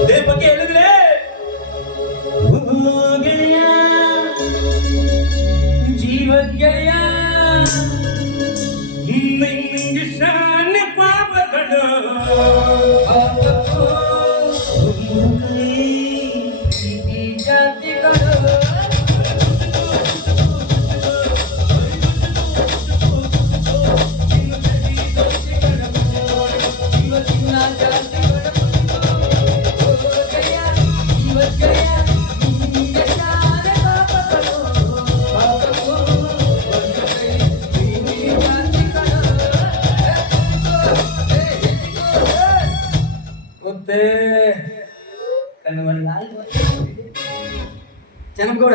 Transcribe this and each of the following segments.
ಇದೇ ಬಗ್ಗೆ ಹೇಳಿದ್ರೆ ಗೆಳೆಯ ಜೀವ ಗೆಳೆಯ ನಿಂಗೆ ಶಾನೆ ಪಾಪಗಳು ಜಾತಿಗಳು ಜನಗೌಡ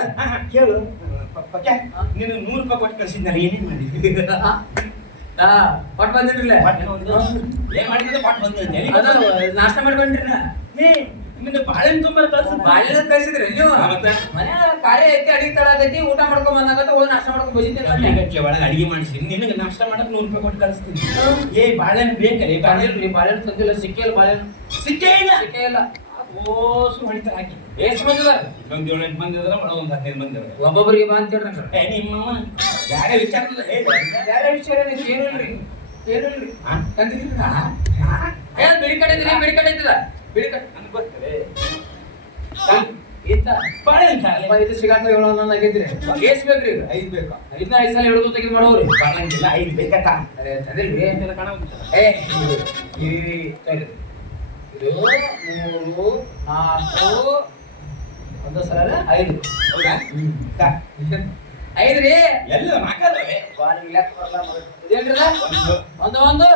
ಕೇಳು ನೀನು 100 ರೂಪಾಯಿ ಕೊಟ್ಟು ಕಳಿಸಿದ್ನಲ್ಲ ಏನೇನ್ ಮಾಡಿದ್ವಿ ಪಟ್ ಬಂದಿರ್ಲಿಲ್ಲ ಏನ್ ಮಾಡಿದ್ರೆ ಪಾಟ್ ಬಂದಿದ್ದೆ ನಾಷ್ಟ ಮಾಡ್ಕೊಂಡ್ರಿ ನಿಮ್ಮಿಂದ ಬಾಳೆಹಣ್ಣು ತುಂಬ ಬಾಳೆಲ್ಲ ಕಳ್ಸಿದ್ರಿ ನೀವು ಮನೆ ಕಾರ್ಯ ಐತಿ ಅಡಿಗೆ ತಡ ಆಗೈತಿ ಊಟ ಮಾಡ್ಕೊಂಡ್ ಬಂದಾಗತ್ತ ಹೋಗಿ ನಾಷ್ಟ ಮಾಡ್ಕೊಂಡ್ ಬಂದಿದ್ದೀನಿ ಗಟ್ಲೆ ಒಳಗೆ ಅಡಿಗೆ ಮಾಡಿಸಿ ನಿನಗೆ ನಾಷ್ಟ ಮಾಡಕ್ 100 ರೂಪಾಯಿ ಕೊಟ್ಟು ಕಳಿಸ್ತೀನಿ ಏ ಬಾಳೆಹಣ್ಣು ಬೇಕಲ್ಲ ಬಾಳೆಹಣ್ಣು ತಂದಿಲ್ಲ ಸಿಕ್ಕಿಲ್ಲ ಬಾಳೆಹಣ್ಣು ಸಿಕ್ಕೇ ಇಲ್ಲ ಓಸು ಹೊಡಿತಾರೆ ಹಾಕಿ ಎಷ್ಟು ಬಂದಿದಾರ ಒಂದು 7-8 ಬಂದಿದ್ರ ಒಂದು 15 ಬಂದಿದ್ರ ಒಬ್ಬೊಬ್ಬರಿಗೆ ಬಾ ಅಂತ ಹೇಳ್ರಿ ನಿಮ್ಮಮ್ಮ ಯಾರೇ ವಿಚಾರಲ್ಲ ಯಾರ ವಿಚಾರ ಏನಿಲ್ರಿ ಏನಿಲ್ರಿ ತಂದಿದ್ರಿ ಬಿಡಿ ಕಡೆ ಇದ್ರಿ ಬಿಡಿ ಕಡೆ ಇದ್ದಿದ ಬಿಡಿ ಕಡೆ ನನಗೆ ಗೊತ್ತದೆ ಬಾಳೆಹಣ್ಣು ಇದು ಸಿಗಾಕ ಹೇಳೋಣ ಆಗೈತ್ರಿ ಎಷ್ಟು ಬೇಕ್ರಿ 5 ಬೇಕಾ 5 ಸಲ ಹೇಳೋದು ತೆಗೆದು ಮಾಡೋರಿ ಬಾಳೆಹಣ್ಣಿಲ್ಲ 5 ಬೇಕತ್ತ ತಂದಿಲ್ರಿ ಏ ಇದು 3 4 ಒಂದು ಸಲ 5 ಹೌದಾ 5 ರೀ ಎಲ್ಲ ಮಾಕದವೆ ಬಾಳಿಗೆ ಲೆಕ್ಕ ಬರಲ್ಲ ಇದೇನ್ರಿ ಒಂದು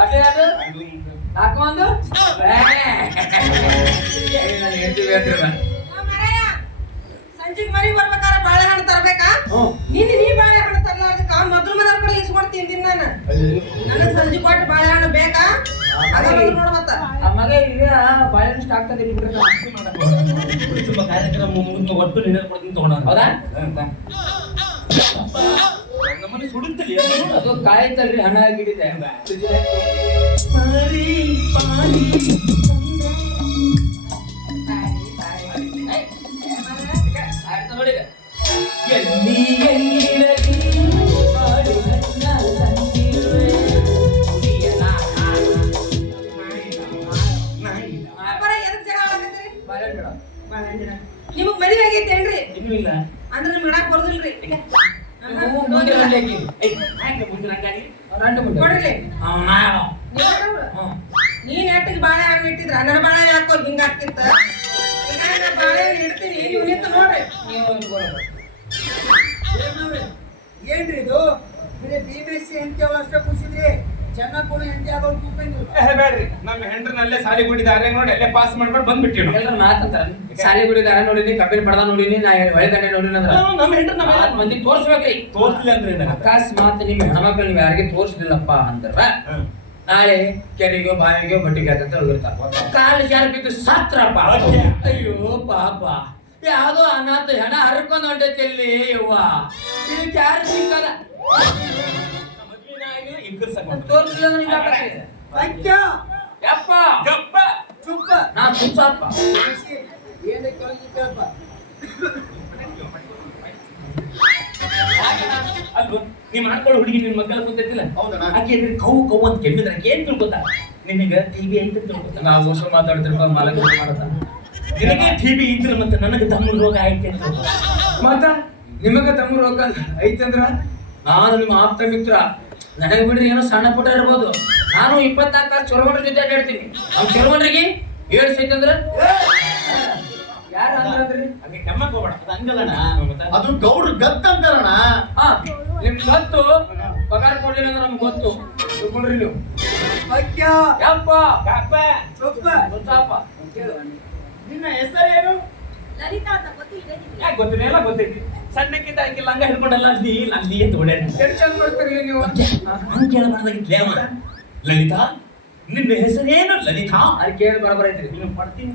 ಎರಡು ನಾಲ್ಕು ಒಂದು ಸಂಜೆಗೆ ಮರಿ ಬರ್ಬೇಕಾದ್ರೆ ಬಾಳೆಹಣ್ಣು ತರಬೇಕಾ ನೀ ಬಾಳೆಹಣ್ಣು ತರಲಾರ್ದಕ್ಕ ಮೊದಲು ಮನೆ ಕಡೆ ಇಸ್ಕೊಂಡು ತಿಂತೀನಿ ನಾನು ನನಗೆ ಸಂಜೆ ಕೊಟ್ಟು ಬಾಳೆಹಣ್ಣು ಬೇಕಾ ನೋಡ ಮತ್ತ ಆ ಮಗ ಈಗ ಬಾಳೆಹಣ್ಣು ಸ್ಟಾಕ್ ತಂದಿರಿ ತುಂಬ ಕಾರ್ಯಕ್ರಮ ಮುಗಿದು ಒಟ್ಟು ನಿನ್ನ ಕೊಡ್ತೀನಿ ತಗೊಂಡ ಹೌದಾ ನಮ್ಮನೆ ಸುಡುತ್ತಲಿ ಅದು ಕಾಯ್ತಲ್ರಿ ಹಣ ಆಗಿಟ್ಟಿದೆ ನಿಮಗ್ ಮದುವೆ ಆಗೈತೇನ್ರಿ ಇನ್ನೂ ಇಲ್ಲ ಅಂದ್ರೆ ನಿಮ್ಗೆ ಇಡಾಕ್ ಬರೋದಿಲ್ರಿ ಕೊಡ್ರಿ ನೀನ್ ನೆಟ್ಟಿಗೆ ಬಾಳೆಹಣ್ಣು ಇಟ್ಟಿದ್ರ ನನ್ನ ಬಾಳೆಹಣ್ಣು ಹಾಕೋ ಹಿಂಗ ಹಾಕಿತ್ತ ಬಾಳೆಹಣ್ಣು ಇಡ್ತೀನಿ ನೀವು ನಿಂತು ನೋಡ್ರಿ ಏನ್ರಿ ಇದು ಬಿಬಿಸಿ ಎಂತ ಅಷ್ಟೇ ಕೂಸಿದ್ರಿ ಚೆನ್ನಾಗಿ ಕೂಡ ಎಂತ ಆಗೋದು ಕೂಪೈಂದ್ರು ಬೇಡ್ರಿ ನಮ್ಮ ಹೆಂಡ್ರನಲ್ಲೇ ಸಾಲಿ ಬಿಟ್ಟಿದ್ದಾರೆ ನೋಡಿ ಅಲ್ಲೇ ಪಾಸ್ ಮಾಡ್ಕೊಂಡು ಬಂದ್ಬಿಟ್ಟಿವಿ ಎಲ್ಲರೂ ಮಾತಂತಾರ ಶಾಲೆ ಬಿಡಿದಾರ ನೋಡಿನಿ ಕಬ್ಬಿನ ಪಡ್ದ ನೋಡಿನಿ ನಾ ಹೊಳೆದಂಡೆ ನೋಡಿನಿ ಅಂದ್ರ ನಮ್ಮ ಹೆಂಡ್ರ ಮಂದಿ ತೋರ್ಸ್ಬೇಕ್ರಿ ತೋರ್ಸ್ಲಿಲ್ಲ ಅಂದ್ರೆ ಅಕಸ್ಮಾತ್ ನಿಮ್ ಹೆಣ್ಮಕ್ಳು ನೀವು ಯಾರಿಗೆ ತೋರ್ಸ್ಲಿಲ್ಲಪ್ಪ ಅಂದ್ರ ನಾಳೆ ಕೆರೆಗೋ ಬಾವಿಗೋ ಬಟ್ಟಿಗೆ ಅಂತ ಹೋಗಿರ್ತಾರ ಕಾಲು ಜಾರ ಬಿದ್ದು ಸಾತ್ರಪ್ಪ ಅಯ್ಯೋ ಪಾಪ ಯಾವ್ದೋ ಅನಾಥ ಹೆಣ ಹರ್ಕೊಂಡ್ ಹೊಂಟೈತಿ ಎಲ್ಲಿ ಯವ್ವ ಇದಕ್ಕೆ ಯಾರು ಸಿಕ್ಕಲ್ಲ ತೋರ್ಸ್ಲಿಲ್ಲ ಯಪ್ಪ ಗಪ್ಪ ಚುಪ್ಪ ನಾ ಚುಚ್ಚಪ್ಪ ಏನೇ ಕೇಳಪ್ಪ ಅಲ್ವ ನಿಮ್ಮ ಮಕ್ಕಳು ಹುಡುಗಿ ನಿನ್ ಮಕ್ಕಳ ಗೊತ್ತೈತಿಲ್ಲ ಹೌದಾ ಆಕೆ ಇದ್ರೆ ಕೌ ಅಂತ ಕೆಮ್ಮಿದ್ರೆ ಏನ್ ತಿಳ್ಕೊತಾ ನಿನಗ ಟಿವಿ ಐತೆ ತಿಳ್ಕೊತಾ ನಾವು ವರ್ಷ ಮಾತಾಡ್ತಿರ್ಪ ಮಾಲಕ ಮಾಡತ್ತ ನಿನಗೆ ಟಿವಿ ಇದ್ರೆ ಮತ್ತೆ ನನಗೆ ತಮ್ಮ ರೋಗ ಐತೆ ಅಂತ ಮತ್ತ ನಿಮಗ ತಮ್ಮ ರೋಗ ಐತಂದ್ರ ನಾನು ನಿಮ್ಮ ಆಪ್ತ ಮಿತ್ರ ನನಗೆ ಬಿಡ್ರಿ ಏನೋ ಸಣ್ಣ ಪುಟ್ಟ ಇರ್ಬೋದು ನಾನು 24 ತಾಸು ಚೊರಮಂಡ್ರ ಜೊತೆ ಅಡ್ಡಾಡ್ತೀನಿ ನಮ್ಮ ಚೊರಮಂಡ್ರಿಗೆ 7 ಸೈತಂದ್ರ ಯಾರು ಅಂದ್ರಿ ಹಂಗೆ ಕೆಮ್ಮಕ್ ಹೋಗ್ಬೇಡ ಅದು ಹಂಗಲ್ಲಣ್ಣ ಅದು ಗೌಡ್ರ ಗತ್ ಅಂತಾರಣ ಹಾ ನಿಮ್ ಗೊತ್ತು ಪಗಾರ ಕೊಡ್ಲಿಲ್ಲ ಅಂದ್ರೆ ನಮ್ಗೆ ಗೊತ್ತು ತಿಳ್ಕೊಂಡ್ರಿ ನೀವು ಅಕ್ಯ ಯಪ್ಪ ಗಪ್ಪ ಚುಪ್ಪ ಗೊತ್ತಪ್ಪ ನಿನ್ನ ಹೆಸರೇನು ಲಲಿತಾ ಅಂತ ಗೊತ್ತಿದೆ ಯಾಕೆ ಗೊತ್ತಿಲ್ಲ ಎಲ್ಲ ಗೊತ್ತೈತಿ ಸಣ್ಣಕ್ಕಿಂತ ಆಕೆ ಲಂಗ ಹಿಡ್ಕೊಂಡಲ್ಲ ಅಲ್ಲಿ ಅಂತ ಓಡ್ಯಾಡಿ ಎಷ್ಟು ಚಂದ ಮಾಡ್ತಿರ್ಲಿ ನೀವು ಹಂಗೆ ಕೇಳಬಾರ್ದಾಗಿತ್ತು ಲೇವ ಲಲಿತಾ ನಿನ್ನ ಹೆಸರೇನು ಲಲಿತಾ ಅದು ಕೇಳಿ ಬರಬರ ಐತ್ರಿ ನೀನು ಪಡ್ತೀನಿ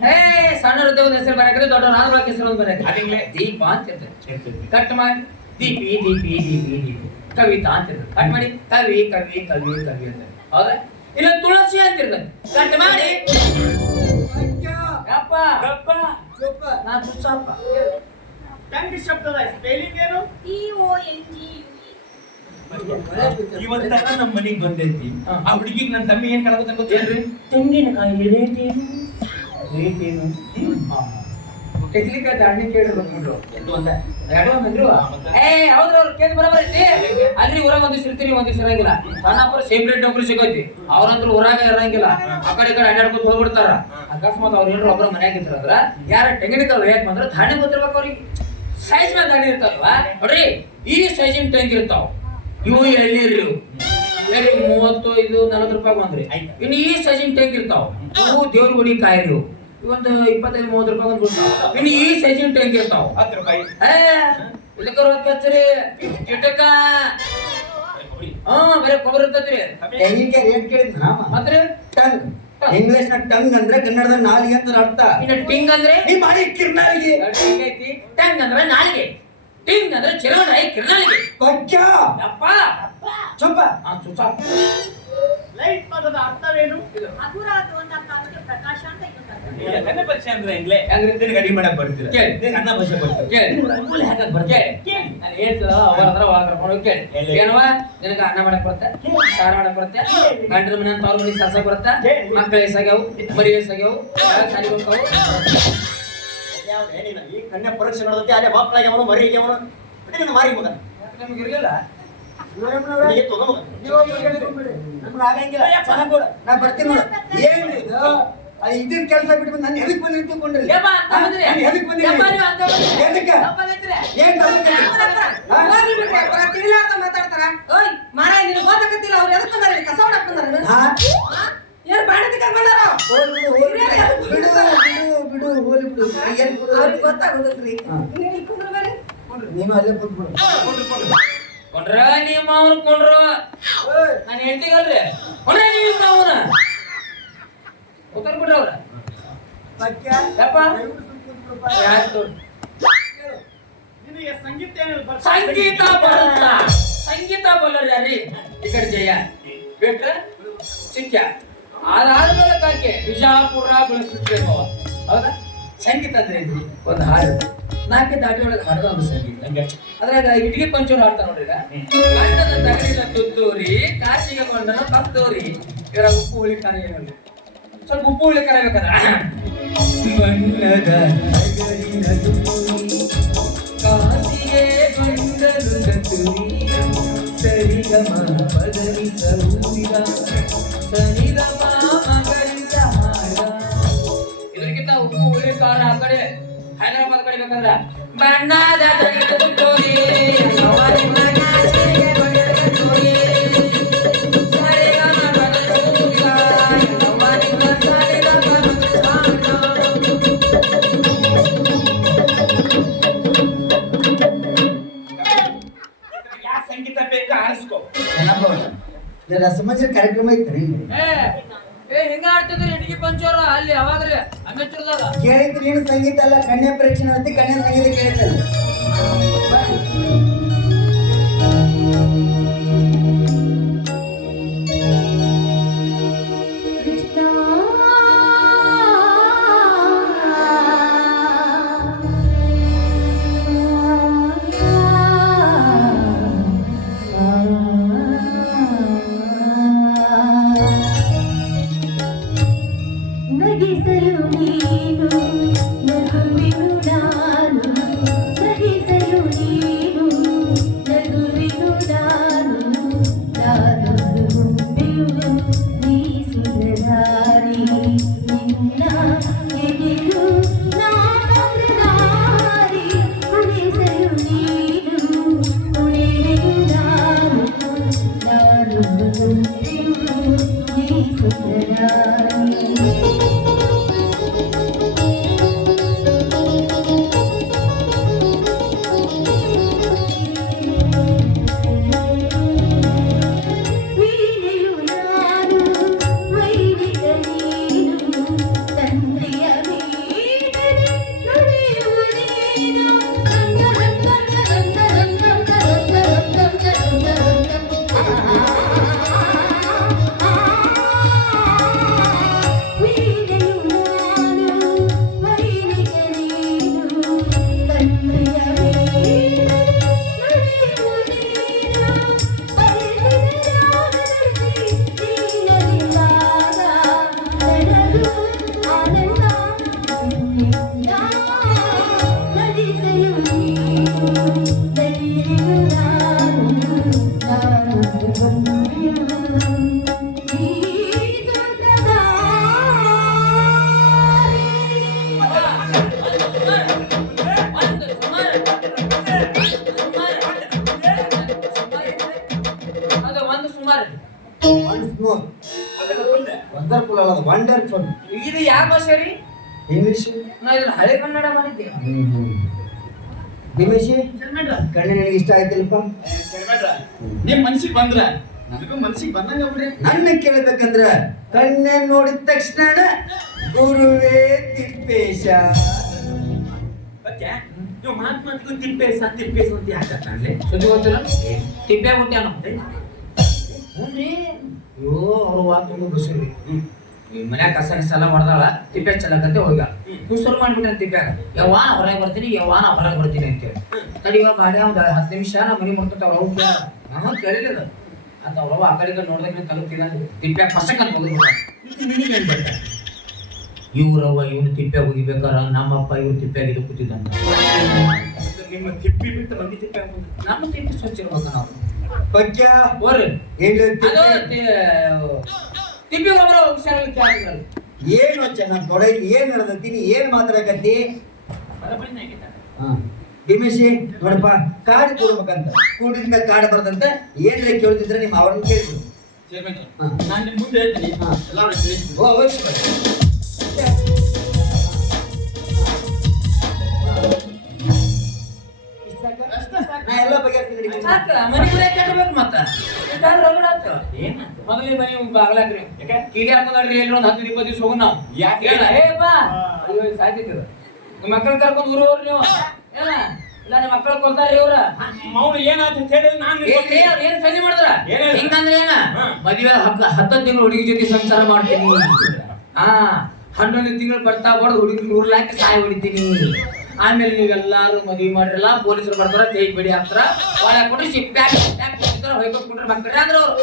ಸಣ್ಣ ಹೃದಯದ ಹೆಸರು ಬರಕ್ರೆ ದೊಡ್ಡ ನಾಲ್ಕು ಹೆಸರು ಒಂದು ಬರಕ್ರೆ ಅದಿಗ್ಲೇ ದೀಪ ಅಂತ ಇರ್ತೈತಿ ಕಟ್ ಮಾಡಿ ದೀಪಿ ದೀಪಿ ದೀಪಿ ದೀಪಿ ಕವಿತಾ ಅಂತ ಇರ್ತದೆ ಕಟ್ ಮಾಡಿ ಕವಿ ಕವಿ ಕವಿ ಕವಿ ಅಂತ ಹೌದಾ ಇಲ್ಲ ತುಳಸಿ ಅಂತ ಇರ್ತದೆ ಕಟ್ ಮಾಡಿ ನಾನು ಚುಚ್ಚಾಪ. ಟಂಗ್ ಶಬ್ದದ ಸ್ಪೆಲ್ಲಿಂಗ್ ಏನು? ಇವತ್ತ ನಮ್ಮ ಮನೆಗ್ ಬಂದೈತಿ ಆ ಹುಡುಗಿಗೆ ನನ್ನ ತಮ್ಮಿ ಏನ್ ಕಳ್ಕೊತ ಗೊತ್ತೇನ್ರಿ? ತೆಂಗಿನಕಾಯಿ ರೇಟ್ ಏನು? ತೆಗಿಲಿಕ್ಕೆ ದಾಣಿ ಕೇಳಿ ಬಂದ್ಬಿಟ್ರು. ಎಲ್ಲೂ ಅಲ್ಲ. ಎರಡು ಬಂದ್ರು. ಹೌದ್ರ ಅವ್ರು ಕೇಳಿ ಬರಬರೈತಿ. ಅಲ್ಲಿ ಊರಾಗ ಒಂದಿವ್ಸ ಇರ್ತೀರಿ, ಒಂದಿವ್ಸ ಇರಂಗಿಲ್ಲ. ಸಣ್ಣಪುರ ಸೇಪ್ರೇಟ್ ನೌಕರಿ ಸಿಗೈತಿ. ಅವ್ರಂತ್ರ ಊರಾಗ ಇರಂಗಿಲ್ಲ. ಆ ಕಡೆ ಈ ಕಡೆ ಅಡ್ಡಾಡ್ಕೊತ ಹೋಗ್ಬಿಡ್ತಾರ. ಅಕಸ್ಮಾತ್ ಅವ್ರು ಏನ್ರ ಒಬ್ರ ಮನ್ಯಾಗ ಇದ್ರಂದ್ರ ಯಾರ ತೆಂಗಿನಕಾಯಿ ಒಯ್ಯಾಕ್ ಬಂದ್ರ ಧಾನ್ಯ ಗೊತ್ತಿರ್ಬೇಕು ಅವ್ರಿಗೆ. ಸೈಜ್ ಮೇಲೆ ದಾಣಿ ಇರ್ತಾವಲ್ವಾ ನೋಡ್ರಿ, ಈ ಸೈಜಿನ ಟೆಂಕ್ ಇರ್ತಾವ. ಇವು ಎಳ್ನೀರು 35-40 ರೂಪಾಯಿ ಬಂದ್ರಿ. ಇನ್ನು ಈ ಸೈಜಿನ ಟೆಂಕ್ ಇರ್ತಾವ. ಇವು ದೇವ್ರ ಗುಡಿ ಕಾಯಿರು ಒಂದು 25-30 ರೂಪಾಯಿ ಒಂದು ಬಿಡ್ತಾವ. ಇನ್ನು ಈ ಸೈಜಿನ ಟೆಂಕ್ ಇರ್ತಾವ 10 ರೂಪಾಯಿ. ಇದಕ್ಕ ರೊಕ್ಕ ಹಚ್ಚರಿ ಕಿಟಕ. ಬರೀ ಕೊಬ್ಬರಿ ಇರ್ತೈತ್ರಿ. ತೆಂಗಿನಕಾಯಿ ರೇಟ್ ಕೇಳಿದ್ನ ಮತ್ರಿ ಟಂಗ್. ಇಂಗ್ಲಿಷ್ ನ ಟಂಗ್ ಅಂದ್ರೆ ಕನ್ನಡದ ನಾಲಿಗೆ ಅಂತ ಅರ್ಥ. ಇನ್ನು ಟಿಂಗ್ ಅಂದ್ರೆ ನೀ ಮಾಡಿ ಕಿರ್ನಾಳಿಗೆ. ಟಿಂಗ್ ಐತಿ. ಟಂಗ್ ಅಂದ್ರೆ ನಾಲಿಗೆ. ಟಿಂಗ್ ಅಂದ್ರೆ ಚಿರವನಾಯಿ ಕಿರ್ನಾಳಿಗೆ. ಪಚ್ಚ ಅಪ್ಪ ಚುಪ್ಪ. ಚುಚ್ಚ. ಲೈಟ್ ಪದದ ಅರ್ಥವೇನು? ಪ್ರಕಾಶ ಅಂತ ಇಲ್ಲ, ಕನ್ನಡ ಭಾಷೆ ಅಂದ್ರೆ ಹೆಂಗ್ಲೆ? ಹೆಂಗ್ರಿ? ನಿನಗೆ ಅಡಿಗೆ ಮಾಡಕ್ ಬರ್ತೀರ? ಕೇಳಿ. ನಿನಗೆ ಅನ್ನ ಭಾಷೆ ಬರ್ತೀರ? ಕೇಳಿ. ನಿನಗೆ ರಂಗೋಲಿ ಹಾಕಕ್ ಬರ್ತೀರ? ಕೇಳಿ. ನಾನು ಹೇಳ್ತಿಲ್ಲ ಅವರ ಒಳಗೆ ಕರ್ಕೊಂಡು ಕೇಳಿ. ಏನವ ನಿನಗೆ ಅನ್ನ ಮಾಡಕ್ ಬರುತ್ತೆ, ಸಾರು ಮಾಡಕ್ ಬರುತ್ತೆ, ಗಂಡನ ಮನೆ ಅಂತ ಅವ್ರ ಮನೆ ಸಾರ್ಸಕ್ ಬರುತ್ತೆ, ಮಕ್ಕಳು ಎಸಾಗ್ಯಾವು, ಮರಿ ಎಸಾಗ್ಯಾವು, ಸಾರಿ ಹೋಗ್ತಾವು. ಈ ಕನ್ಯಾ ಪರೀಕ್ಷೆ ನೋಡೋದಕ್ಕೆ ಅಲ್ಲೇ ಮಕ್ಕಳಿಗೆ ಅವನು ಮರಿಗೆ ಅವನು ಬಿಡಿ ಮಾರಿ ಮಗ ನಿಮ್ಗೆ ಇರ್ಲಿಲ್ಲ ನಮ್ಗೆ ಆಗಂಗಿಲ್ಲ. ಚೆನ್ನಾಗ್ ಕೊಡು. ನಾ ಬರ್ತೀನಿ ನೋಡು. ಏನ್ರಿ ಇದು? ಇದನ್ನ ಕೆಲಸ ಬಿಟ್ಟು ನಾನು ಎದಕ್ ಬಂದ್ರಿ ತಿಳ್ಕೊಂಡ್ರಿ? ಯಪ್ಪ, ಅಂತ ಬಂದ್ರಿ? ನಾನು ಎದಕ್ ಬಂದಿರಿ? ಯಪ್ಪ, ನೀವು ಅಂತ ಬಂದ್ರಿ? ಎದಕ್ಕ? ಯಪ್ಪ ಅಂತೀರಿ? ಏನ್ ತಗೊಂಡ್ರಿ? ಮಾತಾಡ್ತಾರ. ಓಯ್ ಮಾರಾಯ, ನಿನಗೆ ಓದಕತ್ತಿಲ್ಲ. ಅವ್ರು ಎದಕ್ ಬಂದಾರ? ಕಸ ಹೊಡಕ್ ಬಂದಾರ? ಹಾ? ಏನ್ ಬಾಣಿ ತಿಕ್ಕಕ್ ಬಂದಾರ? ಬಿಡು ಹೋಲಿ ಬಿಡು. ಏನ್ ಬಿಡು? ಅವ್ರಿಗೆ ಗೊತ್ತಾಗೋದಿಲ್ರಿ. ಹಾ. ನೀವು ಕುಂದ್ರ ಬರ್ರಿ. ನೀನು ಅಲ್ಲೇ ಕೂತ್ಬಿಡು. ಕೊಂಡ್ರ ನಿಮ್ಮ ಅವ್ರು ಕೊಂಡ್ರು ನಾನು ಹೇಳ್ತೀಗಲ್ರಿ. ಕೊಂಡ್ರ ನೀವು ಅವನ ಉತ್ತರ ಬಿಡ್ರಿ ಅವ್ರ. ಪಚ್ಚ ಯಪ್ಪ ದಯವಿಟ್ಟು ಸುಮ್ನೆ ಕೂತ್ಬಿಡಪ್ಪ. ಯಾರು ನಿನಗೆ ಸಂಗೀತ ಏನು ಬರ್ತದೆ? ಸಂಗೀತ ಬರುತ್ತಾ? ಸಂಗೀತ ಬಲ್ಲರಿ ಯಾರಿ ಈ ಕಡೆ ಜಯ ಬಿಟ್ರೆ ಚಿಕ್ಕ ಅದಾದ್ಮೇಲೆ ಕಾಕೆ ಬಿಜಾಪುರ ಬೆಳೆಸ್ಬಿಡ್ಬೇಕು. ಹೌದಾ? ಸಂಗೀತ ಅಂದ್ರೆ ಇದು ಒಂದು ಹಾಡು. 4 ದಾಟಿ ಒಳಗೆ ಹಾಡೋದು ಒಂದು ಸಂಗೀತ. ಅದ್ರಾಗ ಇಟ್ಟಿಗೆ ಪಂಚೂರು ಹಾಡ್ತಾ ನೋಡ್ರಿ. ಗಂಡದ ತಗಡಿನ ತುತ್ತೂರಿ ಕಾಶಿಗೆ ಕೊಂಡನ ಕಸ್ತೂರಿ. ಇವರ ಉಪ್ಪು ಹುಳಿ ಖಾರ ಏನಲ್ಲಿ ಸ್ವಲ್ಪ ಉಪ್ಪು ಹುಳಿ ಖಾರ ಬೇಕಂದ್ರ ಬಣ್ಣದ ತಗಡಿನ ತುತ್ತೂರಿ ಕಾಶಿಗೆ ಕೊಂಡನು ಕಸ್ತೂರಿ ಸರಿಗಮ ಪದರಿ ಸೌರಿಗ ಸನಿಗಮ ಮಗರಿಸ ಹಾಡ. ಇದಕ್ಕಿಂತ ಉಪ್ಪು ಹುಳಿ ಖಾರ ಆ ಕಡೆ ಹೈದರಾಬಾದ್ ಕಡೆ ಬೇಕಂದ್ರ ಬಣ್ಣದ ತಗಡಿನ ತುತ್ತೂರಿ ಅವರಿ ಮನಸ್ಸಿಗೆ ಬಣ್ಣದ ತುತ್ತೂರಿ ಸರಿಗಮ ಪದರಿ ಸೌರಿಗ ಅವರಿ ಸರಿಗಮ ಮಗರಿಸ ಹಾಡ. ಯಾವ ಸಂಗೀತ ಬೇಕು ಆರಿಸ್ಕೋ. ರಸಮಂಜರಿ ಕಾರ್ಯಕ್ರಮ ಐತ್ರಿ ಹಿಂಗ ಆಡ್ತಿದ್ರಿ ಇಟ್ಗಿ ಪಂಚೋರ ಅಲ್ಲಿ ಅವಾಗ್ರಿ ಅಮೆಚೂರ್ದಾಗ ಕೇಳಿದ್ರಿ. ನೀನು ಸಂಗೀತ ಅಲ್ಲ ಕನ್ಯಾ ಪರೀಕ್ಷೆ ನಡೆಸಿ ಕನ್ಯಾ ಸಂಗೀತ ಕೇಳಿದ್ರಿ. ನಗಿಸಲು ನೀನು ನಗುವಿನು ನಾನು, ನಗಿಸಲು ನೀನು ನಗುವಿನು ನಾನು, ನಾನೊಂದು ಗುಂಬೆಯು ನೀ ಸುಂದರಾರಿ, ನಿನ್ನ ಎದುರು ನಾನೊಂದು ನಾರಿ, ಕುಣಿಸಲು ನೀನು ಕುಣಿವೆನು ನಾನು, ನಾನೊಂದು ಗುಂಬೆಯು ನೀ ಸುಂದರಾರಿ. ಸ್ವಾಮಿ. ಇದು ಯಾವ ಭಾಷೆ ರೀ? ಇಂಗ್ಲಿಷ್. ನಾ ಇದನ್ನ ಹಳೆ ಕನ್ನಡ ಮಾಡಿದ್ದೆ. ಭೀಮೇಶಿ ಚರ್ಮೇಡ್ರ ಕಣ್ಣು ನನಗೆ ಇಷ್ಟ ಆಯ್ತಿಲ್ಲಪ್ಪ. ಚರ್ಮೇಡ್ರ ನಿಮ್ ಮನ್ಸಿಗೆ ಬಂದ್ರ ನನಗೂ ಮನ್ಸಿಗೆ ಬಂದಂಗ ಬಿಡ್ರಿ. ನನ್ನ ಕೇಳಬೇಕಂದ್ರ ಕಣ್ಣ ನೋಡಿದ ತಕ್ಷಣ ಗುರುವೇ ತಿಪ್ಪೇಶ. ಮತ್ತೆ ನೀವು ಮಾತಿಗೂ ತಿಪ್ಪೇಸ ತಿಪ್ಪೇಸ ಅಂತ ಯಾಕಂದ್ರೆ ಸುದ್ದಿ ಗೊತ್ತಿಲ್ಲ? ತಿಪ್ಪೆ ಹುಟ್ಟ್ಯಾನ. ಅಯ್ಯೋ ಅವ್ರ ವಾತು ಬಸ್ರಿ ಈ ಮನ್ಯಾಗ ಕಸ ಎಲ್ಲ ಹೊಡೆದಾಳ, ತಿಪ್ಪೆ ಚಲಕತ್ತೆ ಹೋಗ ಕುಸರು ಮಾಡ್ಬಿಟ್ಟೆ ತಿಪ್ಪ್ಯಾಗ. ಯವ್ವಾನ ಹೊರಗೆ ಬರ್ತೀನಿ, ಯವ್ವಾನ ಹೊರಗೆ ಬರ್ತೀನಿ ಅಂತೇಳಿ ತಡಿವ ಬಾಡಿ ಒಂದು 10 ನಿಮಿಷ ನಾ ಮನೆ ಮಾಡ್ಕೊತ ಅವ್ರ ಕೇಳಿಲ್ಲ ಅಂತ ಅವ್ರವ ಆ ಕಡೆ ನೋಡಿದ್ರೆ ತಲುಪ್ತೀನ ತಿಪ್ಪ್ಯಾಗ ಪಸಕ್ ಅಂತ ಹೋಗ್ಬಿಟ್ಟ. ನಿನಗೇನ್ ಬರ್ತ ಇವ್ರವ್ವ ಇವನು ತಿಪ್ಪೆ ಹೋಗಿಬೇಕಾರ ನಮ್ಮಪ್ಪ ಇವ್ರು ತಿಪ್ಪ್ಯಾಗ ಇದು ಕೂತಿದ್ದಂತ. ನಿಮ್ಮ ತಿಪ್ಪಿ ಬಿಟ್ಟು ಮಂದಿ ತಿಪ್ಪೆ ಹಾಕೋದು. ನಮ್ಮ ತಿಪ್ಪೆ ಸ್ವಚ್ಛ ಇರ್ಬೇಕ ನಾವು. ಪಕ್ಯ ಬರ್ರಿ ಏನು ಅದು ತಿಪ್ಪಿ ಒಬ್ಬರ ಹುಷಾರಾಗಿ ಕೇಳಿದ್ರು. ಏನು ಚೆನ್ನ ತೊಡೈತಿ ಏನ್ ನಡೆದತ್ತೀನಿ ಏನ್ ಮಾತಾಡಕತ್ತಿ? ಬರಬರಿನೇ ಆಗೈತ. ಭೀಮೇಶಿ ನೋಡಪ್ಪ ಕಾಡು ಕೂಡ್ಬೇಕಂತ ಕೂಡಿದ ಕಾಡು ಬರ್ದಂತ ಏನ್ರ ಕೇಳ್ತಿದ್ರೆ ನಿಮ್ಮ ಅವ್ರನ್ನ ಕೇಳಿದ್ರು. ಚೇರ್ಮನ್ ಹಾ. ನಾನು ನಿಮ್ಮ ಮುಂದೆ ಹೇಳ್ತೀನಿ ಹಾ. ಎಲ್ಲಾರು ತಿಳಿಸ್ತೀನಿ. ಓ ಅವಶ್ಯ. ನಾ ಎಲ್ಲ ಬಗೆಹರಿಸ್ತೀನಿ. ಸಾಕ ಮನೆ ಕೂಡ ಕೆಟ್ಟಬೇಕು ಮತ್ತ ರಗಡ ಆತ. ಏನಾಯ್ತು? ಮೊದಲೇ ಮನೆ ಬಾಗ್ಲಾಕ್ರಿ ಯಾಕೆ? ಕೀಲಿ ಹಾಕೊಂಡ್ರಿ ಎಲ್ಲಿ ಒಂದು 10-20 ದಿವಸ ಹೋಗೋಣ ನಾವು. ಯಾಕೆ? ಹೇಳ ಏ ಬಾ ಅಯ್ಯೋ ಸಾಯ್ತಿದ್ರು ನಿಮ್ಮ ಮಕ್ಕಳು ಕರ್ಕೊಂಡು ಊರು ಹೋಗ್ರಿ ನೀವು. ಏನ ಇಲ್ಲ ನಿಮ್ಮ ಮಕ್ಕಳು ಕೊಡ್ತಾರ್ರಿ ಇವ್ರ. ಮೌನ ಏನಾಯ್ತು ಅಂತ ಹೇಳಿದ್ರೆ ನಾನು ಏನ್ ಸಂಧಿ ಮಾಡಿದ್ರ ಏನ್ ಹೇಳ? ಹಿಂಗಂದ್ರೆ ಏನ ಹಾ. ಮದುವೆ 10 ತಿಂಗಳು ಹುಡುಗಿ ಜೊತೆ ಸಂಸಾರ ಮಾಡ್ತೀನಿ. 11 ತಿಂಗಳು ಬರ್ತಾ ಬಡ್ದು ಹುಡುಗಿ 100 ಲಾಕ್ ಸಾಯಿ ಹೊಡಿತೀನಿ. ಆಮೇಲೆ ನೀವೆಲ್ಲಾರು ಮದುವೆ ಮಾಡಿರಲ್ಲ ಪೊಲೀಸರು ಬರ್ತಾರ ಕೈಗೆ ಬಿಡಿ ಹಾಕ್ತಾರ ಒಳ ಕೊಟ್ಟು ಸಿಪ್ಪ್ಯಾಗ ಹೊಯ್ಕೊಂಡ್ರೆ ಮಕ್ಕಳ್ರಿ ಅಂದ್ರೆ ಅವ್ರು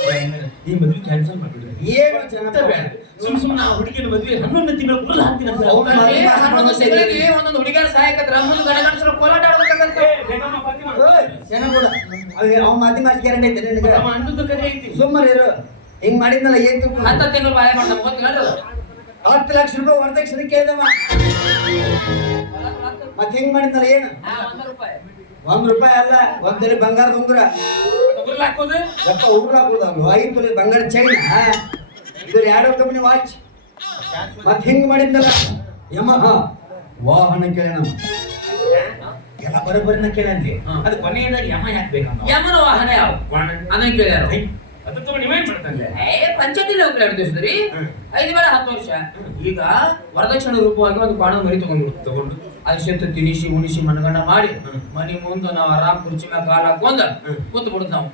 ಈ ಮದುವೆ ಕ್ಯಾನ್ಸಲ್ ಮಾಡಿಬಿಡ್ರಿ. ಏನು ಚೆನ್ನ ಬೇಡ. ಸುಮ್ ಹುಡುಗಿನ ಮದುವೆ 11 ತಿಂಗಳು ಫುಲ್ ಹಾಕ್ತೀನಿ ಅಂತ. ಹೌದು. ಹನ್ನೊಂದು ತಿಂಗಳಿಗೆ ಒಂದೊಂದು ಹುಡುಗಿಯರ ಸಹಾಯಕತ್ರ ಮುಂದೆ ಗಣಗಣಸರು ಕೋಲಾಟ ಆಡ್ಬೇಕಂತ. ಬೇಗಮ್ಮ ಫಾತಿಮಾ. ಚೆನ್ನಾಗ ಅವ್ ಮಾತಿ ಮಾತಿ ಗ್ಯಾರಂಟಿ ಐತೆ ನಿನಗೆ. ನಮ್ಮ ಅಣ್ಣದ್ದು ಕಥೆ ಐತಿ. ಸುಮ್ಮನೆ ಇರು. ಹಿಂಗ್ ಮಾಡಿದ್ನಲ್ಲ ಏನ್ ತಿಳ್ಕೊಂಡು 10 ತಿಂಗಳು ಬಾಯ ಮಾಡ್ದ ಗೊತ್ತಿಲ್ಲ 10 ಲಕ್ಷ ರೂಪಾಯಿ ವರದಕ್ಷಿಣೆ ಕೇಳ್ದವ. ಮತ್ ಹಿಂಗ್ ಮಾಡಿದ್ನಲ್ಲ ಏನು? 100 ರೂಪಾಯಿ ₹1 ಅಲ್ಲ, 1 ತೊಲೆ ಬಂಗಾರದ ಉಂಗುರ. ಉಗುರ್ಲ್ ಹಾಕೋದು ಯಪ್ಪ ಉಂಗುರ ಹಾಕೋದು 5 ತೊಲೆ ಬಂಗಾರ ಚೈನ್. ಇದ್ರ 2 ಕಂಪನಿ ವಾಚ್. ಮತ್ ಹಿಂಗ್ ಮಾಡಿದ್ನಲ್ಲ ಯಮಹ ವಾಹನ ಕೇಳಣ. ಎಲ್ಲ ಬರೋಬ್ಬರಿನ ಕೇಳಂದ್ರಿ. ಅದು ಕೊನೆಯದಾಗಿ ಯಮ ಯಾಕೆ ಬೇಕಮ್ಮ? ಯಮನ ವಾಹನ ಯಾವ ಅದನ್ನ ಕೇಳ್ಯಾರ. ಅದು ತಗೊಂಡು ನೀವೇನ್ ಮಾಡ್ತಂದ್ರೆ ಪಂಚಾಯತಿಲಿ ಹೋಗ್ಲಿ 2 ದಿವಸದ್ರಿ 5 ಬೇಡ 10 ವರ್ಷ. ಈಗ ವರದಕ್ಷಿಣೆ ರೂಪವಾಗಿ ಒಂದು ಬಾಣದ ಮರಿ ತಗೊಂಡು ಅಕ್ಷತೆ ತಿನಿಸಿ ಉಣಿಸಿ ಮನಗಂಡ ಮಾಡಿ ಮನಿ ಮುಂದೆ ನಾವು ಆರಾಮ್ ಕುರ್ಚಿ ಮ್ಯಾಗ ಕಾಲ ಹಾಕೊಂಡ ಕೂತ್ ಬಿಡುದ್ ನಾವು.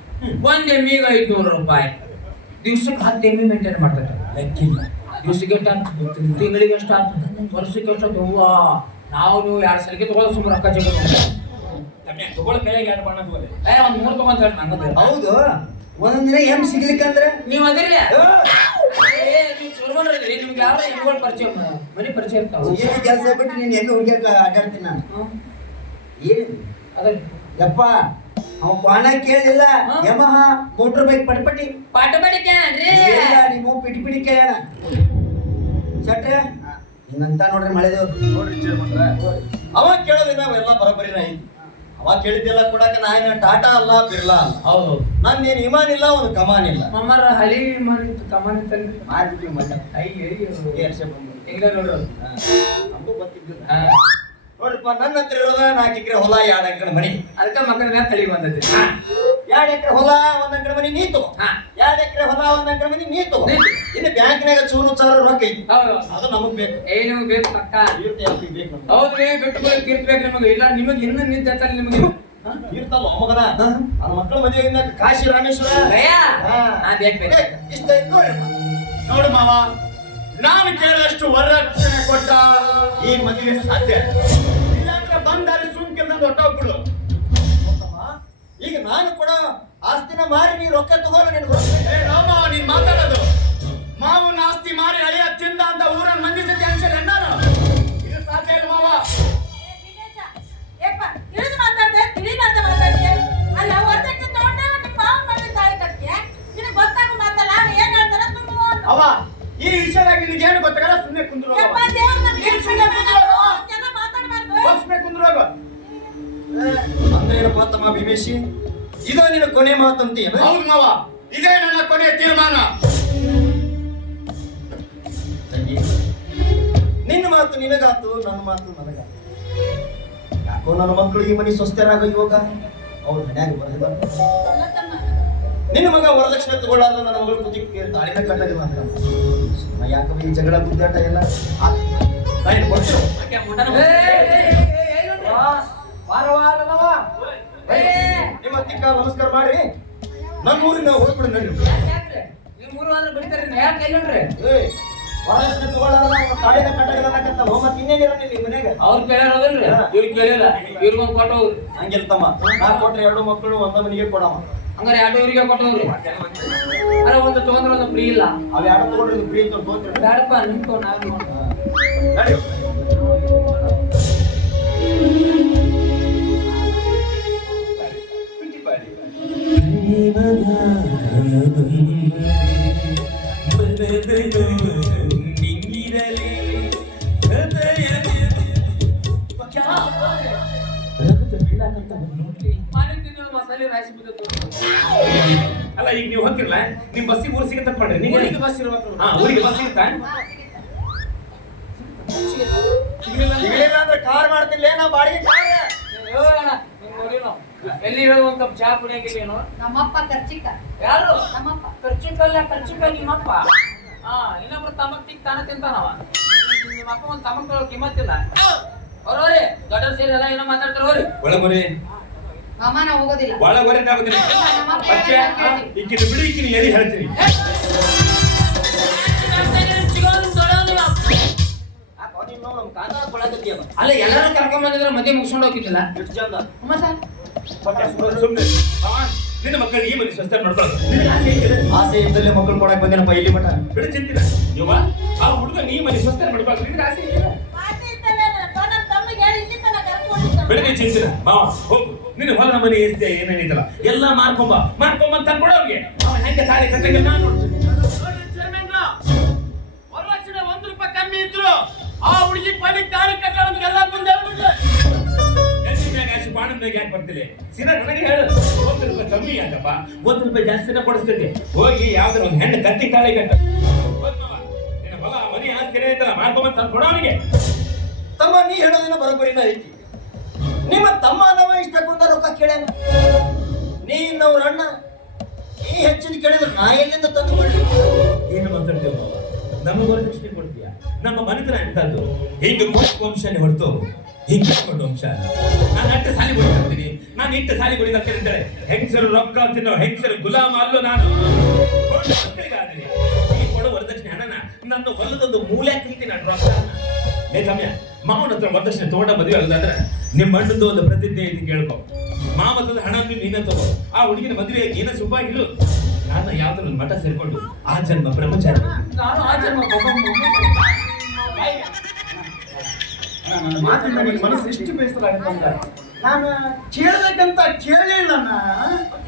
ಒಂದ್ ಎಮ್ಮಿಗೆ 500 ರೂಪಾಯಿ. ದಿವ್ಸಕ್ಕೆ 10 ಎಮ್ಮಿ ಮೇಂಟೈನ್ ಮಾಡ್ತಾರೆ. ಲೆಕ್ಕಿಲ್ಲ ದಿವ್ಸಕ್ಕೆ ಎಷ್ಟು ಆಗ್ತದೆ, ತಿಂಗಳಿಗೆ ಎಷ್ಟು ಆಗ್ತದೆ, ವರ್ಷಕ್ಕೆ ಎಷ್ಟು ಆಗ್ತದೆ. ಹೂವ ನಾವು ನೀವು 2 ಸಲಿಗೆ ತಗೊಳ್ಳೋ ಸುಮ್ಮನೆ ರೊಕ್ಕ ತಗೊಳ್ಳೋ ಕೈಯಾಗ 2 ಬಾಣ ತಗೋಲೆ. ಒಂದ್ 3 ತಗೊಂತಾರೆ ನಂಗಂದ್ರೆ. ಹೌದು. ಒಂದೊಂದ್ ದಿನ ಏನ್ ಸಿಗ್ಲಿಕ್ಕಂದ್ರೆ ನೀವ್ ಅದಿರಿ ನೀವು ಚಲೋ ಮಾಡಿದ್ರಿ. ನಿಮ್ಗೆ ಯಾವ ಇವುಗಳು ಪರಿಚಯ ಮನೆ ಪರಿಚಯ ಇರ್ತಾವ. ಏನು ಕೆಲಸ ಬಿಟ್ಟು ನೀನ್ ಹೆಂಗ ಹುಡುಗಿಯರ್ಗ ಅಡ್ಡಾಡ್ತೀನಿ ನಾನು. ಏನು ಅದ ಯಪ್ಪ ಅವ ಕ್ವಾಣ ಕೇಳಿಲ್ಲ. ಯಮಹ ಮೋಟರ್ ಬೈಕ್ ಪಟ್ಪಟಿ ಪಾಠ ಬೇಡಿಕೆ ನೀವು ಪಿಟಿ ಪಿಟಿ ಕೇಳೋಣ. ಶಟ್ರೆ ಹಿಂಗಂತ ನೋಡ್ರಿ ಮಳೆದವ್ರು ನೋಡ್ರಿ ಚೇರ್ಮನ್ರ, ಅವ ಕೇಳೋದಿನ ಎಲ್ಲ ಬರೋಬ್ಬರಿನ ಐತಿ. ಅವ ಕೇಳಿದ್ದೆಲ್ಲ ಕೊಡಕ ನಾನು ಟಾಟಾ ಅಲ್ಲ ಬಿರ್ಲಾ ಅಲ್ಲ. ಹೌದು ನಂದೇನು ವಿಮಾನ ಇಲ್ಲ, ಒಂದು ಕಮಾನ್ ಇಲ್ಲ. ಮಮ್ಮರ ಹಳಿ ಮಾಡಿತ್ತು ಕಮಾನ್ ಇತ್ತಲ್ರಿ. ಮಾಡ್ಬಿಟ್ವಿ ಮಣ್ಣ ಅಯ್ಯೋ ಈಗ ನೋಡ್ರಿ ನಮಗೂ ಗೊತ್ತಿದ್ದು ನೋಡ್ರಿಪ್ಪ, ನನ್ನ ಹತ್ರ ಇರೋದ 4 ಎಕರೆ ಹೊಲ, 2 ಎಕರೆ ಮನಿ. ಅದಕ್ಕೆ ಮಕ್ಕಳ ಮ್ಯಾಗ ತಳಿ ಬಂದೈತಿ. 2 ಎಕರೆ ಹೊಲ, 1 ಎಕರೆ ಮನಿ ನೀತು. 2 ಎಕರೆ ಹೊಲ, 1 ಎಕರೆ ಮನಿ ನೀತು. ಇನ್ನು ಬ್ಯಾಂಕ್ನಾಗ 100,000 ರೊಕ್ಕ ಐತಿ. ಅದು ನಮಗ್ ಬೇಕು. ನಿಮಗೆ ಬೇಕು ಪಕ್ಕ. ತೀರ್ಥ ಯಾವ್ದು ಬೇಕು ನಮ್ಗೆ? ಹೌದ್ರಿ ಬಿಟ್ಟು ತೀರ್ಬೇಕು ನಿಮಗೆ. ಇಲ್ಲ ನಿಮಗೆ ಇನ್ನು ನಿಂತ ನಿಮಗೆ ತೀರ್ಥಲ್ಲ ಮಗನ. ನನ್ನ ಮಕ್ಕಳ ಮದುವೆಯಿಂದ ಕಾಶಿ ರಾಮೇಶ್ವರ ಬೇಕು. ಇಷ್ಟ ಐತ್ ನೋಡ್ರಿ. ನೋಡು ಮಾವ, ನಾನು ಕೇಳಷ್ಟು ವರದಕ್ಷಿಣೆ ಕೊಟ್ಟ ಈ ಮದುವೆ ಸಾಧ್ಯ. ಇಲ್ಲಾಂದ್ರೆ ಬಂದಾರೆ ಸುಮ್ಕಿಲ್ಲ ಹೊಟ್ಟೋಗ್ಬಿಡು. ಈಗ ನಾನು ಕೂಡ ಆಸ್ತಿನ ಮಾರಿ ನೀ ರೊಕ್ಕ ತಗೋಲ್ಲ. ರಾಮ, ನೀನ್ ಮಾತಾಡೋದು ಮಾವನ ಆಸ್ತಿ ಮಾರಿ ಹಳೆಯ ತಿಂದ ಅಂತ ಊರ ಮಂದಿ ಜೊತೆ ಅನ್ಸಲ್ಲ ನಾನು. ಇದು ಸಾಧ್ಯ ಇಲ್ಲ ಮಾವ. ತಿಳಿದು ಮಾತಾಡ್ದೆ, ತಿಳಿದಂತ ಮಾತಾಡ್ತೀಯ. ಅಲ್ಲ ಹೊರದಕ್ಕೆ ತಗೊಂಡೆ ನಿಮ್ಮ ಮಾವ ಮನೆ ತಾಳಿ ಕಟ್ತೀಯ. ನಿನಗೆ ಗೊತ್ತಾಗ ಮಾತಲ್ಲ ಏನ್ ಹೇಳ್ತಾರ ತುಂಬ ಅವ ಈ ವಿಷಯವಾಗಿ ನಿನಗೆ ಏನು ಗೊತ್ತಾಗಲ್ಲ. ಸುಮ್ಮನೆ ಕುಂದ್ರು ಕುಂದ್ರೋಗ. ಅಂದ್ರೇನಪ್ಪ ತಮ್ಮ ಭೀಮೇಶಿ, ಇದ ನಿನ್ನ ಕೊನೆ ಮಾತಂತೀಯ? ಹೌದು ಮಾವ, ಇದೇ ನನ್ನ ಕೊನೆ ತೀರ್ಮಾನ. ತಂಗಿ ಮಾತು ನಿನಗಾತು, ನನ್ನ ಮಾತು ನನಗಾತು. ಯಾಕೋ ನನ್ನ ಮಕ್ಕಳು ಈ ಮನೆ ಸ್ವಸ್ಥರಾಗ ಯೋಗ ಅವ್ರು ಮನ್ಯಾಗ ಬರಲಿಲ್ಲ. ನಿನ್ನ ಮಗ ವರದಕ್ಷಿಣೆ ತಗೊಳ್ಳಾರ್ದ ನನ್ನ ಮಗಳು ಕುದಿಕ್ಕೆ ತಾಳಿನ ಕಟ್ಟಲಿಲ್ಲ ಅಂತ ಯಾಕಂದ್ರೆ ಈ ಜಗಳ ಗುದ್ದಾಟ ಎಲ್ಲ ಕೊಡ್ತೀರೋ ನಿಮ್ಮ ಅತ್ತಿಕ್ಕ ನಮಸ್ಕಾರ ಮಾಡಿ ನನ್ನ ಊರಿನ ಹೋಗ್ಬಿಡಿ ನಡ್ರಿ. ನೀವು ಮೂರು ಅಂದ್ರೆ ಬಿಡ್ತಾರೆ ಯಾಕೆ ಎಲ್ಲ್ರಿ ವರದಕ್ಷಿಣೆ ತಗೊಳ್ಳಾರ್ದ ತಾಳಿನ ಕಟ್ಟಲಿಲ್ಲ ಮತ್ತೆ ಇನ್ನೇನಿರ ನಿಮ್ಮ ಮನ್ಯಾಗ ಅವ್ರು ಕೇಳ್ಯಾರಲ್ರಿ ಇವ್ರು ಕೇಳಿಲ್ಲ ಇವ್ರಿಗೊಂದು ಕೊಟ್ಟವ್ರು ಹಂಗಿಲ್ಲ ತಮ್ಮ. ನಾ ಕೊಟ್ರೆ 2 ಮಕ್ಕಳು ಒಂದ ಮನೆಗೆ ಕೊಡವ. ಹಂಗಾರೆ 2 ಊರಿಗೆ ಕೊಟ್ಟವ್ರಿ. ಅಲ್ಲ ಒಂದು ತಗೊಂಡ್ರೆ ಒಂದು ಫ್ರೀ ಇಲ್ಲ. ಅವ್ 2 ತಗೊಂಡ್ರೆ ಫ್ರೀ ಅಂತ ತೋತ್ರಿ. ಬೇಡಪ್ಪ ನಿಂತ್ಕೊ ನಾವು ನಡಿ. ಮಸಾಲೆ ರಾಯಿಸಿ ಬಿದ್ದು ಅಲ್ಲ ಈಗ ನೀವು ಹೋಗಿರಲ್ಲ ನಿಮ್ ಬಸ್ಸಿಗೆ ಊರು ಸಿಗತ್ತ ಮಾಡ್ರಿ ನೀವು ಊರಿಗೆ ಬಸ್ ಇರ್ಬೇಕು. ಊರಿಗೆ ಬಸ್ ಸಿಗುತ್ತಾ ಸಿಗ್ಲಿಲ್ಲ ಅಂದ್ರೆ ಕಾರ್ ಮಾಡ್ತಿಲ್ಲ ನಾ ಬಾಡಿಗೆ ಕಾರ್. ಎಲ್ಲಿ ಇರೋದು ಒಂದ್ ಕಪ್ ಚಾ ಕುಡಿಯಂಗಿಲ್ಲೇನು? ನಮ್ಮಪ್ಪ ಖರ್ಚಿಕ ಯಾರು ನಮ್ಮಪ್ಪ ಖರ್ಚಿಕ ನಿಮ್ಮಪ್ಪ. ಇನ್ನೊಬ್ರು ತಮಕ್ ತಿಕ್ ತಾನ ತಿಂತಾನವ. ನಿಮ್ಮ ಅಪ್ಪ ಒಂದ್ ತಮಕ್ ಕಿಮ್ಮತ್ತಿಲ್ಲ. ಅವ್ರವ್ರಿ ದೊಡ್ಡ ಸೇರಿ ಎಲ್ಲ ಏನೋ ಮಾತಾಡ್ತಾರ ಅವ್ರಿ. ಒಳಗೊರೆ ಮಾಮ ನಾ ಹೋಗೋದಿಲ್ಲ. ಒಳಗೊರೆ ಆಗುದಿಲ್ಲ ಈಗಿನ ಬಿಡಿ ಈಗಿನ ಎಲ್ಲಿ ಹೇಳ್ತೀನಿ ಅಲ್ಲ ಎಲ್ಲರೂ ಕರ್ಕೊಂಡ್ ಬಂದಿದ್ರೆ ಮದುವೆ ಮುಗಿಸ್ಕೊಂಡು ಹೋಗಿದ್ದಿಲ್ಲ. ಎಷ್ಟು ಚಂದ ಸುಮ್ಮನೆ ನಿನ್ನ ಮಕ್ಕಳು ಈ ಮನೆ ಸ್ವಸ್ಥ ಮಾಡ್ಕೊಳ್ಳೋದು ಆಸೆ ಇದ್ದಲ್ಲೇ ಮಕ್ಕಳು ಕೊಡಕ್ ಬಂದೇನಪ್ಪ ಇಲ್ಲಿ ಮಠ. ಬಿಡಿ ಚಿಂತಿಲ್ಲ ಇವ ಆ ಹುಡುಗ ನೀ ಮನೆ ಸ್ವಸ್ಥ ಮಾಡ್ಕೊಳ್ಳೋದು ನಿನಗೆ ಆಸೆ ಇಲ್ಲ ಬೆಳಗ್ಗೆ ಚಿಂತಿಲ್ಲ ಮಾವ ಹೋಗು ನಿನ್ನ ಹೊಲ ಮನೆ ಎಸ್ತೆ ಏನೇನಿದ್ದಲ್ಲ ಎಲ್ಲ ಮಾರ್ಕೊಂಬ ಅಂತ ಅನ್ಕೊಡ ಅವ್ರಿಗೆ ಅವ ಹೆಂಗೆ ತಾಳಿ ಕಟ್ಟಂಗೆ ನಾನು ನೋಡ್ತೀನಿ. ವರದಕ್ಷಿಣೆ 1 ರೂಪಾಯಿ ಕಮ್ಮಿ ಇದ್ರು ಆ ಹುಡುಗಿ ಪಡಿ ತಾಳಿ ಕಟ್ಟೋದು ಎಲ್ಲ ಮುಂದೆ ಆಸೆ ಬಾಣದಾಗ ಯಾಕೆ ಬರ್ತಿಲ್ಲ ಸೀದಾ ನನಗೆ ಹೇಳು 1 ರೂಪಾಯಿ ಕಮ್ಮಿ ಯಾಕಪ್ಪ 1 ರೂಪಾಯಿ ಜಾಸ್ತಿನ ಕೊಡಿಸ್ತಿದ್ದೆ ಹೋಗಿ ಯಾವ್ದಾರ ಒಂದು ಹೆಣ್ಣು ಕತ್ತಿ ತಾಳಿ ಕಟ್ಟ ನಿನ್ನ ಹೊಲ ಮನೆ ಆಸ್ತಿ ಐತಲ್ಲ ಮಾಡ್ಕೊಂಬಂತ ಅನ್ಕೊಡ ಅವನಿಗೆ. ತಮ್ಮ ನೀ ಹೇಳೋದಿನ ಬರೋಬ್ಬರಿನ ಐತಿ. ನಿಮ್ಮ ತಮ್ಮ ಅನ್ನವ ಇಷ್ಟ ಕೊಂಡ ರೊಕ್ಕ ಕೇಳ್ಯಾನ. ನೀನವ್ರ ಅಣ್ಣ ನೀ ಹೆಚ್ಚಿನ ಕೇಳಿದ್ರೆ ನಾ ಎಲ್ಲಿಂದ ತಂದು ಕೊಡ್ಲಿ? ಏನು ಮಾತಾಡ್ತೇವೆ ಮಾವ ನಮ್ಮ ವರದಕ್ಷಿಣೆ ಕೊಡ್ತೀಯ ನಮ್ಮ ಮನೆತನ ಎಂತದ್ದು ಹಿಂಗೆ ವಂಶನೇ ಹೊರತು ಹಿಂಗೆ ಕೊಂಡು ವಂಶ ನಾನು ಅಟ್ಟ ಸಾಲಿ ಕೊಡ್ತೀನಿ ನಾನು ಇಟ್ಟ ಸಾಲಿ ಕೊಡಿದಾಗ್ತೇನೆ ಅಂತೇಳಿ ಹೆಂಗಸರು ರೊಕ್ಕ ತಿನ್ನೋ ಹೆಂಗಸರು ಗುಲಾಮ ಅಲ್ಲೋ ನಾನು ಮಕ್ಕಳಿಗಾದ್ರೆ ಈ ಕೊಡೋ ವರದಕ್ಷಿಣೆ ಹಣನ ನನ್ನ ಹೊಲದೊಂದು ಮೂಲೆ ಹಾಕ್ತೀನಿ ನಾನು ರೊಕ್ಕ ಲೇ ಕಮ್ಯ ಮಾವನ ಹತ್ರ ವರದಕ್ಷಿಣೆ ತಗೊಂಡ ಮದುವೆ ಆಗೋದಾದ್ರೆ ನಿಮ್ಮ ಅಣ್ಣದ್ದು ಒಂದು ಪ್ರತಿಜ್ಞೆ ಐತಿ ಕೇಳ್ಕೊ ಮಾವತದ ಹಣ ನೀನೇ ತಗೋ ಆ ಹುಡುಗಿನ ಮದುವೆ ಏನ ಸುಬ್ಬ ಇರು ನಾನು ಯಾವ್ದಾದ್ರು ಮಠ ಸೇರ್ಕೊಂಡು ಆ ಜನ್ಮ ಬ್ರಹ್ಮಚಾರಿ ನಾನು ಆ ಜನ್ಮ ನನ್ನ ಮಾತಿನ ನಿನ್ನ ಮನಸ್ಸು ಎಷ್ಟು ಬೇಸರಾಗುತ್ತೆ. ನಾನು ಕೇಳಬೇಕಂತ ಕೇಳಿಲ್ಲ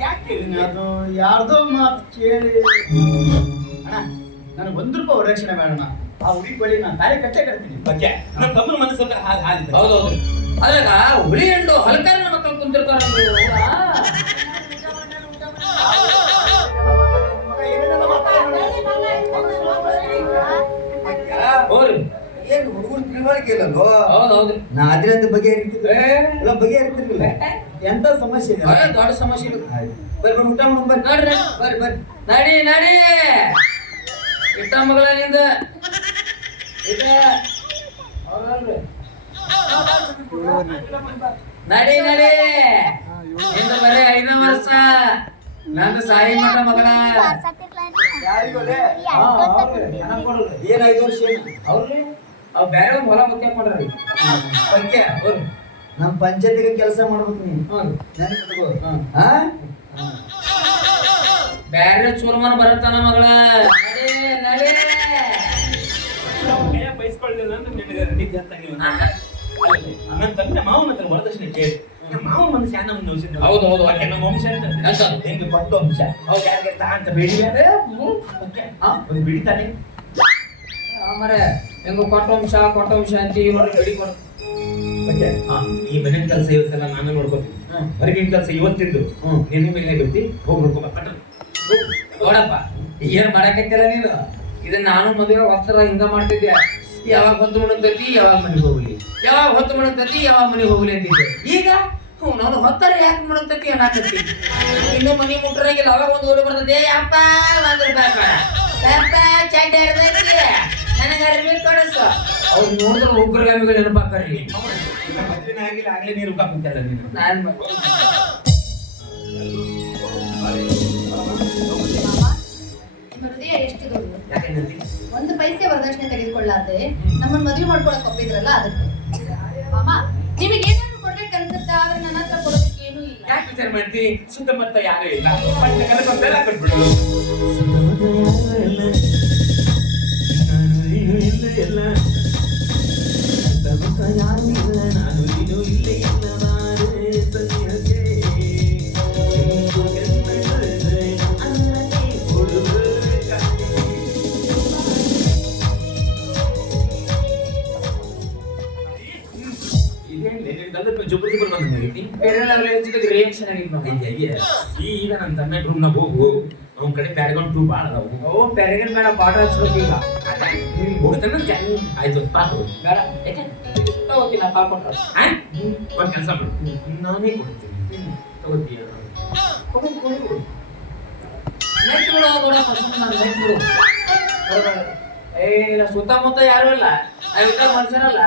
ಯಾಕೆ ಅದು ಯಾರ್ದೋ ಮಾತು ಕೇಳಿ ಅಣ್ಣ ನನಗೆ 1 ರೂಪಾಯಿ ವರದಕ್ಷಿಣೆ ಬೇಡಣ್ಣ. ಆ ಹುಡುಗಿ ಬಳಿ ನಾನು ತಾಳಿ ಕಟ್ಟೆ ಕಟ್ತೀನಿ. ಬಗ್ಗೆ ನನ್ನ ತಮ್ಮನ ಮನಸ್ಸಂದ್ರೆ ಹಾಲಿದೆ ಹೌದೌದು. ಅದ್ರಾಗ ಹುಳಿ ಹಣ್ಣು ಹಲಕಾರಿನ ಮಕ್ಕಳು ಕುಂತಿರ್ತಾರ ಏನು ಹುಡುಗರು ತಿಳುವಳಿಕೆ ಇಲ್ಲಲ್ಲೋ. ಹೌದೌದು. ನಾ ಅದ್ರಿಂದ ಬಗೆಹರಿತಿದ್ರೆ ಎಲ್ಲ ಬಗೆಹರಿತಿರ್ಲಿಲ್ಲ. ಎಂತ ಸಮಸ್ಯೆ ಇದೆ? ದೊಡ್ಡ ಸಮಸ್ಯೆ ಇದೆ. ಬರ್ರಿ ಊಟ ಮಾಡೋಣ ಬರ್ರಿ. ನೋಡ್ರಿ ಬರ್ರಿ ಬರ್ರಿ. ನಡಿ ಇಟ್ಟ ಮಗಳ ನಿಂದ ನಡಿ ನಿಂದ ಬರೀ 5ನೇ ವರ್ಷ ನಂದು ಸಾಯಿ ಮಠ ಮಗಳ. ಯಾರಿಗೋಲೆ? ಏನ್ 5 ವರ್ಷ ಏನು? ಅವ್ರಿ ಅವ್ ಬೇರೆ ಒಂದು ಹೊಲ ಮುಖ್ಯ ಮಾಡ್ರಿ ಬಗ್ಗೆ ನಮ್ಮ ಪಂಚಾಯತಿಗೆ ಕೆಲಸ ಮಾಡ್ಬೇಕು ನೀನು. ನೆನಪಿಟ್ಕೋ. ಹಾ ಬೇರೆ ಚೂರ್ಮನ್ ಬರುತ್ತಾನ ಮಗಳ. ನಡಿ ಬಯಸ್ಕೊಳ್ಳಿಲ್ಲ ಅಂದ್ರೆ ನಿನಗೆ ನಿದ್ದೆ ಹತ್ತಂಗಿಲ್ಲ ನನ್ನ ತಂದೆ ಮಾವನ ಹತ್ರ ವರದಕ್ಷಿಣೆ ಕೇಳಿ ನಮ್ಮ ಮಾವ ಮನಸ್ಸು ಯಾನ ನೋಸಿದ್ರು ಹೌದು ನಮ್ಮ ವಂಶ ಅಂತ ಹೆಂಗೆ ಪಟ್ಟು ವಂಶ ಯಾರಿಗೆ ತಾ ಅಂತ ಬೇಡಿ ಒಂದು ಬಿಡಿತಾನೆ ಆಮೇಲೆ ಹೆಂಗ ಕೊಟ್ಟ ವಂಶ ಅಂತ ಇವ್ರಿಗೆ ಗಡಿ ಕೊಡ. ಈ ಮನೆ ಕೆಲಸ ಇವತ್ತೆಲ್ಲ ನಾನು ನೋಡ್ಕೋತೀನಿ ಹೊರಗಿನ ಕೆಲಸ ಇವತ್ತಿಂದು ನಿನ್ನ ಮೇಲೆ ಬಿಡ್ತಿ ಹೋಗಿ ನೋಡ್ಕೊಂಬ ನೋಡಪ್ಪ ಏನ್ ಮಾಡಕತ್ತಿಲ್ಲ ನೀನು. ಇದನ್ನ ನಾನು ಮದುವೆ ವಸ್ತ್ರ ಹಿಂಗ ಮಾಡ್ತಿದ್ದೆ ಯಾವಾಗ ಹೊತ್ತು ಮಾಡತೈತಿ ಯಾವಾಗ ಮನೆಗೆ ಹೋಗ್ಲಿ, ಯಾವಾಗ ಹೊತ್ತು ಮಾಡತೈತಿ ಯಾವಾಗ ಮನೆಗೆ ಹೋಗ್ಲಿ ಅಂತಿದ್ದೆ. ಈಗ ನಾನು ಹೊತ್ತರ ಯಾಕೆ ಮಾಡತೈತಿ ಅನ್ನಕತ್ತಿ. ಇನ್ನು ಮನೆ ಮುಟ್ಟರಂಗಿಲ್ಲ, ಅವಾಗ ಒಂದು ಓಡಿ ಬರ್ತದೆ, ಯಪ್ಪ 1 ರೂಪಾಯಿ ಬೇಡ, ಯಪ್ಪ ಚಡ್ಡಿ ಇರ್ತೈತಿ, ನನಗೆ ಅರ್ಬಿ ಕೊಡಿಸು. ಅವ್ರು ನೋಡಿದ್ರೆ ಉಗ್ರಗಾಮಿಗಳು ನೆನಪಾಕರಿ. ಮದ್ವೆನೇ ಆಗಿಲ್ಲ, ಆಗ್ಲೇ ನೀರು ಕಾಕೊಂತಲ್ಲ ನೀನು. ನಾನು ಮಾಮ, ನಿಮ್ಮ ಹೃದಯ ಎಷ್ಟು ದೊಡ್ಡದು. ಯಾಕಂದ್ರೆ ಒಂದು ಪೈಸೆ ವರದಕ್ಷಿಣೆ ತೆಗೆದುಕೊಳ್ಳಾದೆ ನಮ್ಮನ್ನ ಮದುವೆ ಮಾಡ್ಕೊಳಕ್ ಒಪ್ಪಿದ್ರಲ್ಲ ಅದಕ್ಕೆ. ಮಾಮ, ನಿಮಗೆ ಏನಾದ್ರು ಕೊಡ್ಬೇಕು ಅನ್ಸುತ್ತಾ? ಆದ್ರೆ ನನ್ನ ಹತ್ರ ಕೊಡೋದಕ್ಕೆ ಏನೂ ಇಲ್ಲ. ಯಾಕೆ ವಿಚಾರ ಮಾಡ್ತಿ? ಸುತ್ತಮುತ್ತ ಯಾರು ಇಲ್ಲ, ಮತ್ತೆ ಕನಕೊಂಡೆಲ್ಲ ಕೊಟ್ಬಿಡು. ರಿಯಾಕ್ಷನ್ ಆಗಿತ್ತು ನಾವು. ಈಗ ನನ್ನ ತಮ್ಮ ರೂಮ್ನಾಗ ಹೋಗು, ಅವನ ಕಡೆ ಪ್ಯಾರಗಾನ್ 2 ಭಾಳ ಅದಾವು. ಓ ಪೆರಗಿನ ಬೇಡ, ಬಾಟಲ್ ಹಚ್ಬೇಕು ಈಗ. ಹೋಗ್ತಾನೆ ಆಯ್ತು ಪಾಕು ಬೇಡ, ಯಾಕೆ ತಗೋತೀನಿ ನಾ ಪಾಕೊಂಡ್ರೆ. ಒಂದು ಕೆಲಸ ಮಾಡು, ನಾನೇ ಕೊಡ್ತೀನಿ, ತಗೋತೀಯ? ನೆಟ್ ಬಿಡು ನೋಡಪ್ಪ, ಸುಮ್ಮನೆ ನೆಟ್ ಬಿಡು. ಏ ಇಲ್ಲ, ಸುತ್ತಮುತ್ತ ಯಾರು ಇಲ್ಲ, ನಾವಿದ್ದ ಮನುಷ್ಯರಲ್ಲ.